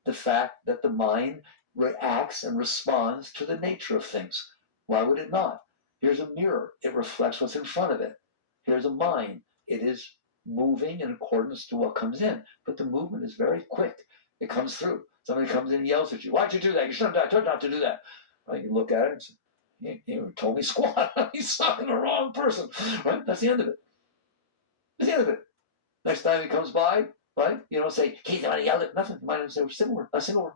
the fact that the mind reacts and responds to the nature of things? Why would it not? Here's a mirror. It reflects what's in front of it. Here's a mind. It is moving in accordance to what comes in. But the movement is very quick. It comes through. Somebody comes in and yells at you. Why'd you do that? You shouldn't have. I told you not to do that. Right? You look at it and say, you told me squat. He's talking to the wrong person. Right? That's the end of it. That's the end of it. Next time he comes by, right? You don't say, Keith, I yelled at nothing. You might say, similar. A single word.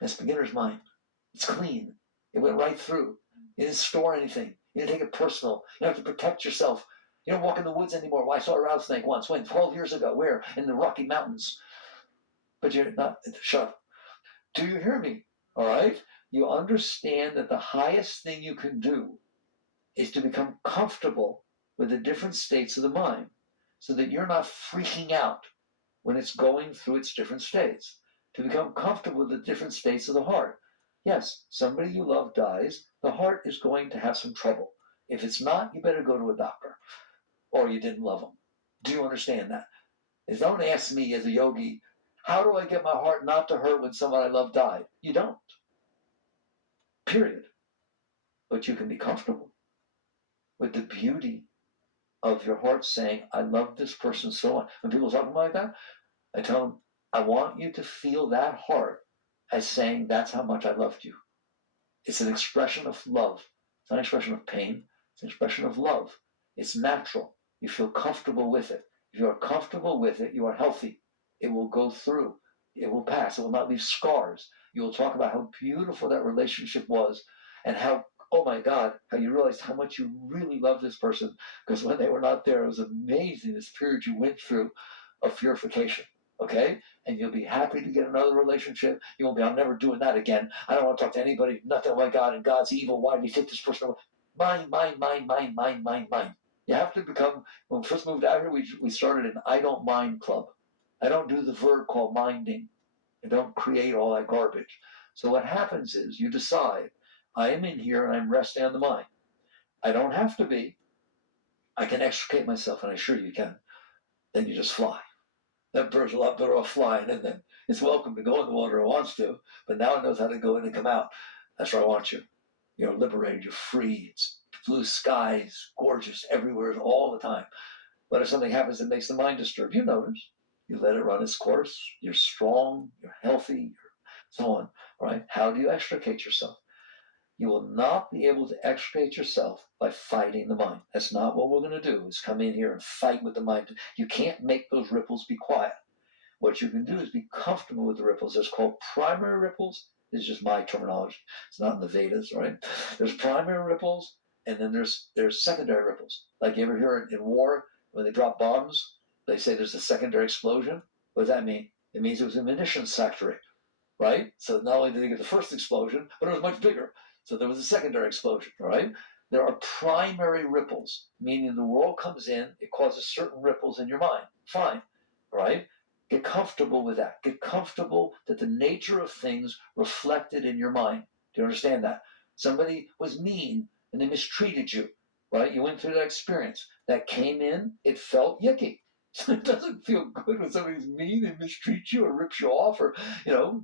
That's beginner's mind. It's clean. It went right through. You didn't store anything. You didn't take it personal. You don't have to protect yourself. You don't walk in the woods anymore. Well, I saw a rattlesnake once. When? 12 years ago. Where? In the Rocky Mountains. But you're not. Shut up. Do you hear me? All right? You understand that the highest thing you can do is to become comfortable with the different states of the mind so that you're not freaking out when it's going through its different states. To become comfortable with the different states of the heart. Yes, somebody you love dies, the heart is going to have some trouble. If it's not, you better go to a doctor. Or you didn't love them. Do you understand that? And don't ask me as a yogi, how do I get my heart not to hurt when someone I love died? You don't. Period. But you can be comfortable with the beauty of your heart saying, I love this person so much. When people talk to me like that, I tell them, I want you to feel that heart as saying, that's how much I loved you. It's an expression of love. It's not an expression of pain. It's an expression of love. It's natural. You feel comfortable with it. If you are comfortable with it, you are healthy. It will go through. It will pass. It will not leave scars. You will talk about how beautiful that relationship was and how, oh my God, how you realized how much you really love this person, because when they were not there, it was amazing this period you went through of purification. Okay? And you'll be happy to get another relationship. You won't be, I'm never doing that again. I don't want to talk to anybody, nothing. Oh my God, and God's evil. Why did he take this person away? Mind, mind, mind, mind, mind, mind, mind. You have to become, when we first moved out here, we started an I don't mind club. I don't do the verb called minding. I don't create all that garbage. So what happens is you decide, I am in here and I'm resting on the mind. I don't have to be. I can extricate myself, and I assure you can. Then you just fly. That bird's a lot better off flying, and then it's welcome to go in the water if it wants to, but now it knows how to go in and come out. That's where I want you. You're liberated, you're free, it's blue skies, gorgeous everywhere, all the time. But if something happens that makes the mind disturbed, you notice. You let it run its course. You're strong, you're healthy, so on. Right? How do you extricate yourself? You will not be able to extricate yourself by fighting the mind. That's not what we're going to do, is come in here and fight with the mind. You can't make those ripples be quiet. What you can do is be comfortable with the ripples. There's called primary ripples. This is just my terminology. It's not in the Vedas, right? There's primary ripples, and then there's secondary ripples. Like you ever hear in war, when they drop bombs, they say there's a secondary explosion. What does that mean? It means it was a munitions factory, right? So not only did they get the first explosion, but it was much bigger. So there was a secondary explosion, right? There are primary ripples, meaning the world comes in, it causes certain ripples in your mind. Fine, right? Get comfortable with that. Get comfortable that the nature of things reflected in your mind. Do you understand that? Somebody was mean and they mistreated you, right? You went through that experience. That came in, it felt yucky. It doesn't feel good when somebody's mean and mistreats you or rips you off or,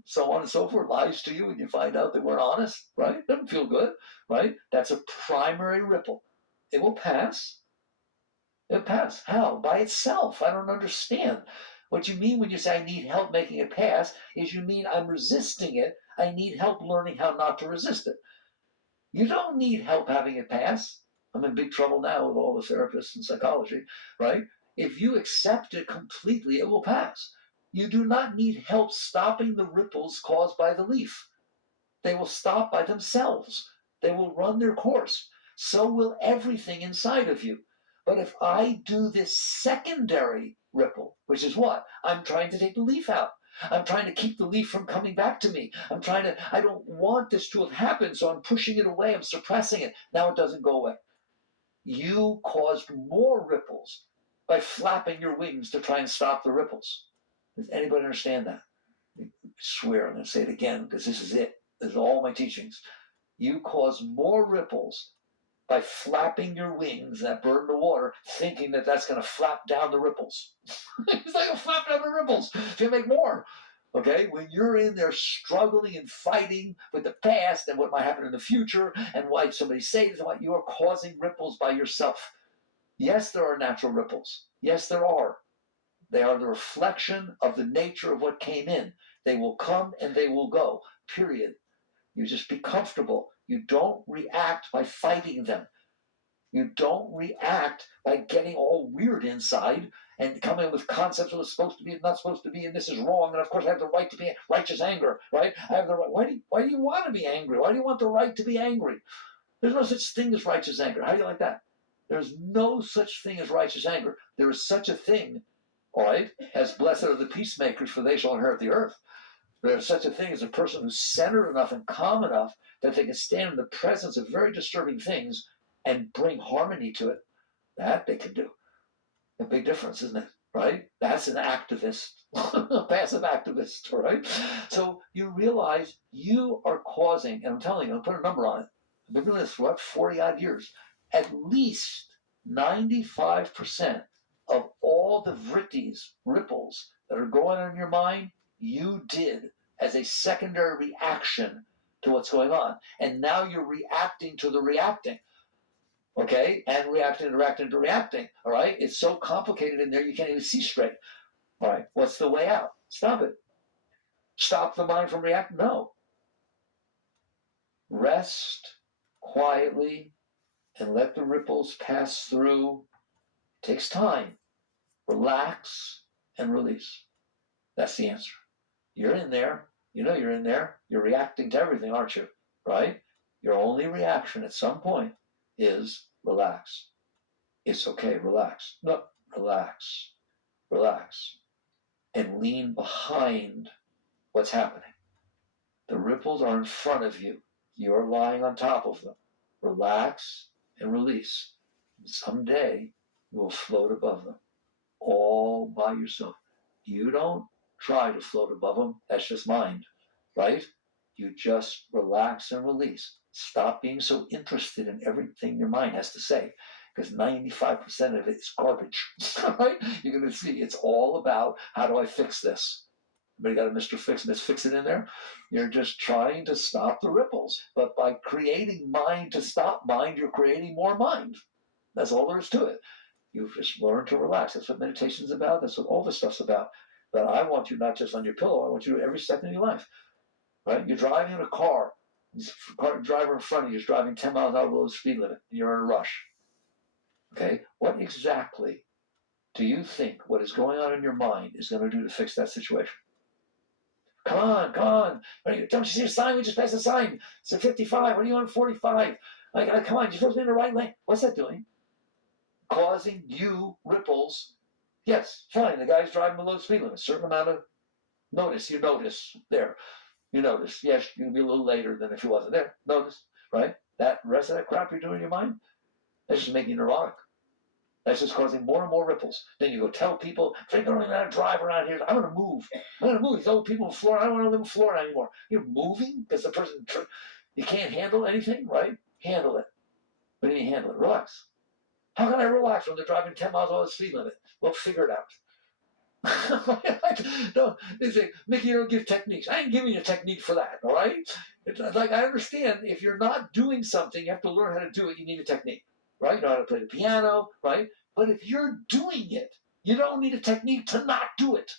so on and so forth, lies to you and you find out they weren't honest, right? It doesn't feel good, right? That's a primary ripple. It will pass. It'll pass. How? By itself. I don't understand. What you mean when you say I need help making it pass is you mean I'm resisting it. I need help learning how not to resist it. You don't need help having it pass. I'm in big trouble now with all the therapists and psychology, right? If you accept it completely, it will pass. You do not need help stopping the ripples caused by the leaf. They will stop by themselves. They will run their course. So will everything inside of you. But if I do this secondary ripple, which is what? I'm trying to take the leaf out. I'm trying to keep the leaf from coming back to me. I don't want this to have happened, so I'm pushing it away. I'm suppressing it. Now it doesn't go away. You caused more ripples by flapping your wings to try and stop the ripples. Does anybody understand that? I swear I'm going to say it again because this is it. This is all my teachings. You cause more ripples by flapping your wings that bird in the water, thinking that that's going to flap down the ripples. It's like a flap down the ripples if you make more. Okay, when you're in there struggling and fighting with the past and what might happen in the future and why somebody say this, you are causing ripples by yourself. Yes, there are natural ripples. Yes, there are. They are the reflection of the nature of what came in. They will come and they will go, period. You just be comfortable. You don't react by fighting them. You don't react by getting all weird inside and coming with concepts of what's supposed to be and not supposed to be, and this is wrong, and of course I have the right to be righteous anger, right? I have the right. Why do you want to be angry? Why do you want the right to be angry? There's no such thing as righteous anger. How do you like that? There's no such thing as righteous anger. There is such a thing, all right, as blessed are the peacemakers, for they shall inherit the earth. There's such a thing as a person who's centered enough and calm enough that they can stand in the presence of very disturbing things and bring harmony to it. That they can do. A big difference, isn't it? Right? That's an activist, a passive activist, right? So you realize you are causing, and I'm telling you, I'll put a number on it. I've been doing this for what, 40 odd years. At least 95% of all the vrittis, ripples that are going on in your mind, you did as a secondary reaction to what's going on. And now you're reacting to the reacting. Okay? And reacting to reacting. All right? It's so complicated in there you can't even see straight. All right? What's the way out? Stop it. Stop the mind from reacting? No. Rest quietly and let the ripples pass through. It takes time. Relax and release. That's the answer. You're in there. You know you're in there. You're reacting to everything, aren't you? Right? Your only reaction at some point is relax. It's okay, relax. No, relax. Relax. And lean behind what's happening. The ripples are in front of you. You're lying on top of them. Relax and release. And someday you will float above them. All by yourself. You don't try to float above them. That's just mind, right? You just relax and release. Stop being so interested in everything your mind has to say, because 95% of it is garbage, right? You're going to see it's all about, how do I fix this? Everybody got a Mr. Fix, Miss Fix It in there? You're just trying to stop the ripples. But by creating mind to stop mind, you're creating more mind. That's all there is to it. You've just learned to relax. That's what meditation's about. That's what all this stuff's about. But I want you not just on your pillow. I want you every second of your life. Right? You're driving in a car. The driver in front of you is driving 10 miles out below the speed limit. And you're in a rush. Okay? What exactly do you think what is going on in your mind is going to do to fix that situation? Come on, come on. Don't you see a sign? We just passed a sign. It's a 55. What are you on 45? Come on, you're supposed to be in the right lane. What's that doing? Causing you ripples. Yes, fine. The guy's driving below the speed limit. A certain amount of notice. You notice there. You notice. Yes, you'll be a little later than if he wasn't there. Notice, right? That rest of that crap you're doing in your mind, that's just making you neurotic. That's just causing more and more ripples. Then you go tell people, if they don't even know how to drive around here, I'm going to move. I'm going to move. These old people in Florida, I don't want to live in Florida anymore. You're moving because the person, you can't handle anything, right? Handle it. What do you mean handle it? Relax. How can I relax when they're driving 10 miles over the speed limit? Well, figure it out. No, they say, Mickey, you don't give techniques. I ain't giving you a technique for that, all right? It's like, I understand if you're not doing something, you have to learn how to do it, you need a technique, right? You know how to play the piano, right? But if you're doing it, you don't need a technique to not do it.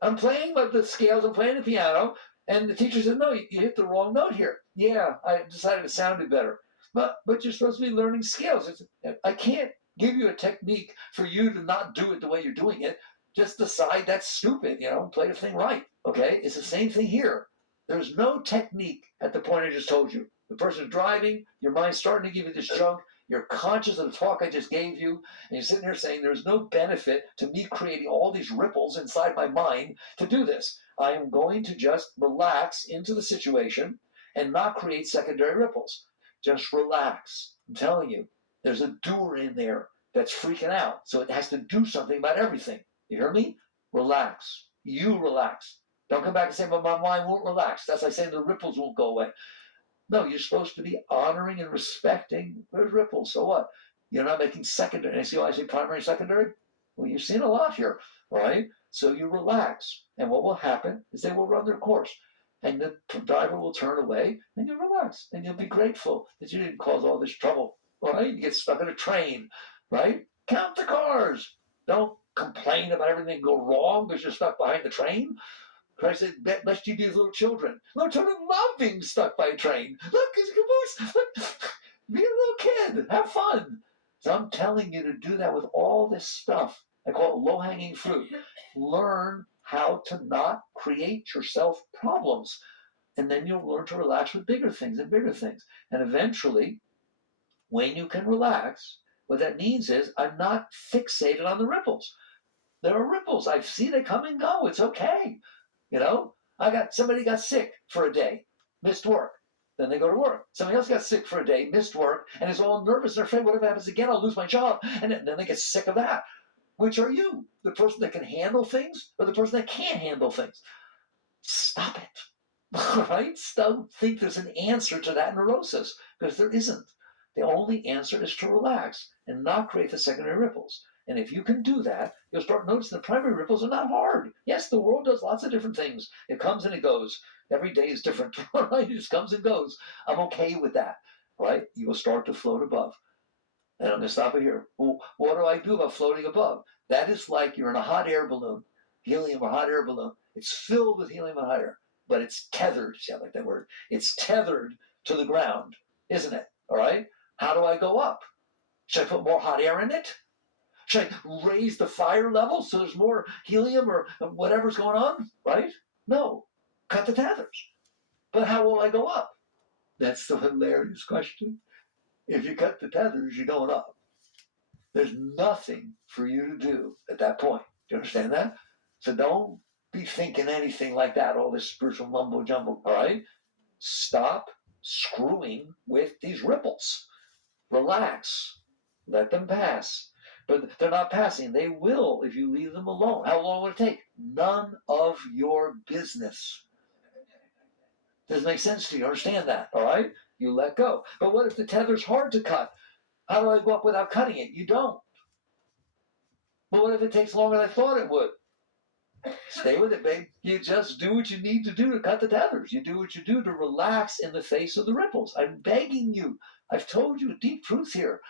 I'm playing the scales, I'm playing the piano, And the teacher said, no, you hit the wrong note here. Yeah, I decided it sounded better. But you're supposed to be learning skills. I can't give you a technique for you to not do it the way you're doing it. Just decide that's stupid, play the thing right. Okay? It's the same thing here. There's no technique at the point I just told you. The person's driving, your mind's starting to give you this junk, you're conscious of the talk I just gave you, and you're sitting there saying there's no benefit to me creating all these ripples inside my mind to do this. I am going to just relax into the situation and not create secondary ripples. Just relax. I'm telling you, there's a doer in there that's freaking out, so it has to do something about everything. You hear me? Relax. You relax. Don't come back and say, but my mind won't relax. That's like saying the ripples won't go away. No, you're supposed to be honoring and respecting those ripples. So what? You're not making secondary. And see why I say primary and secondary? Well, you've seen a lot here, right? So you relax. And what will happen is they will run their course. And the driver will turn away and you'll relax. And you'll be grateful that you didn't cause all this trouble. Right? You get stuck in a train, right? Count the cars. Don't complain about everything go wrong because you're stuck behind the train. Christ said, lest you be as little children. Little children love being stuck by a train. Look, it's a caboose. Look, be a little kid. Have fun. So I'm telling you to do that with all this stuff. I call it low-hanging fruit. Learn how to not create yourself problems. And then you'll learn to relax with bigger things and bigger things. And eventually, when you can relax, what that means is I'm not fixated on the ripples. There are ripples. I see they come and go. It's okay. Somebody got sick for a day, missed work. Then they go to work. Somebody else got sick for a day, missed work, and is all nervous. They're afraid, what if it happens again? I'll lose my job. And then they get sick of that. Which are you? The person that can handle things or the person that can't handle things? Stop it. All right? Don't think there's an answer to that neurosis, because there isn't. The only answer is to relax and not create the secondary ripples. And if you can do that, you'll start noticing the primary ripples are not hard. Yes, the world does lots of different things. It comes and it goes. Every day is different, right? It just comes and goes. I'm okay with that, right? You will start to float above. And I'm going to stop it here. Well, what do I do about floating above? That is like you're in a hot air balloon, helium or hot air balloon. It's filled with helium and hot air, but it's tethered. See, I like that word. It's tethered to the ground, isn't it? All right? How do I go up? Should I put more hot air in it? Should I raise the fire level so there's more helium or whatever's going on? Right? No. Cut the tethers. But how will I go up? That's the hilarious question. If you cut the tethers, you're going up. There's nothing for you to do at that point. Do you understand that? So don't be thinking anything like that, all this spiritual mumbo jumbo. All right? Stop screwing with these ripples. Relax. Let them pass. But they're not passing. They will if you leave them alone. How long will it take? None of your business. Does it make sense to you? Understand that, all right? You let go. But what if the tether's hard to cut? How do I go up without cutting it? You don't. But what if it takes longer than I thought it would? Stay with it, babe. You just do what you need to do to cut the tethers. You do what you do to relax in the face of the ripples. I'm begging you. I've told you a deep truth here.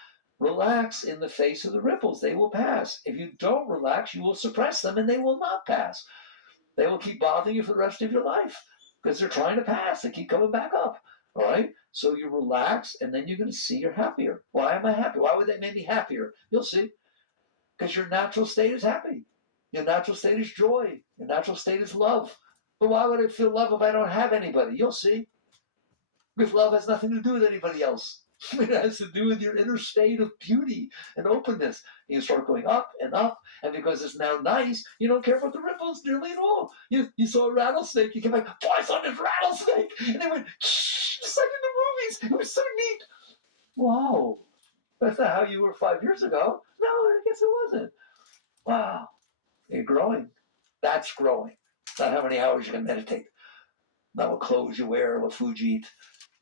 Relax in the face of the ripples. They will pass. If you don't relax, you will suppress them and they will not pass. They will keep bothering you for the rest of your life because they're trying to pass. They keep coming back up. All right? So you relax and then you're going to see you're happier. Why am I happy? Why would that make me happier? You'll see. Because your natural state is happy. Your natural state is joy. Your natural state is love. But why would I feel love if I don't have anybody? You'll see. Because love has nothing to do with anybody else. It has to do with your inner state of beauty and openness. And you start going up, and because it's now nice, you don't care about the ripples nearly at all. You saw a rattlesnake, you came like, boy, I saw this rattlesnake! And they went, shh, just like in the movies. It was so neat. Wow. That's not how you were 5 years ago. No, I guess it wasn't. Wow. You're growing. That's growing. Not how many hours you can meditate. Not what clothes you wear, what food you eat.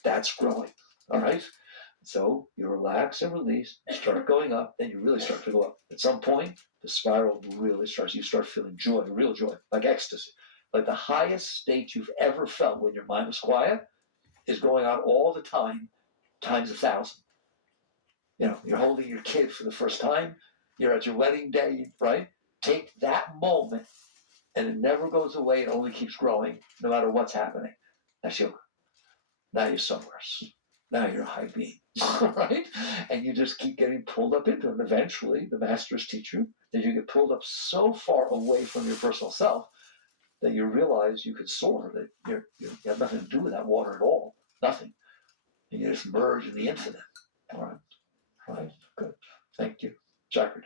That's growing. All right? So you relax and release, start going up, then you really start to go up. At some point, the spiral really starts. You start feeling joy, real joy, like ecstasy. Like the highest state you've ever felt when your mind was quiet is going on all the time, times 1,000. You're holding your kid for the first time. You're at your wedding day, right? Take that moment And it never goes away. It only keeps growing, no matter what's happening. That's you. Now you're somewhere. Now you're a high being, right? And you just keep getting pulled up into it. And eventually, the masters teach you that you get pulled up so far away from your personal self that you realize you could soar, that you have nothing to do with that water at all. Nothing. And you just merge in the infinite. All right. Right. Good. Thank you. Jakarta.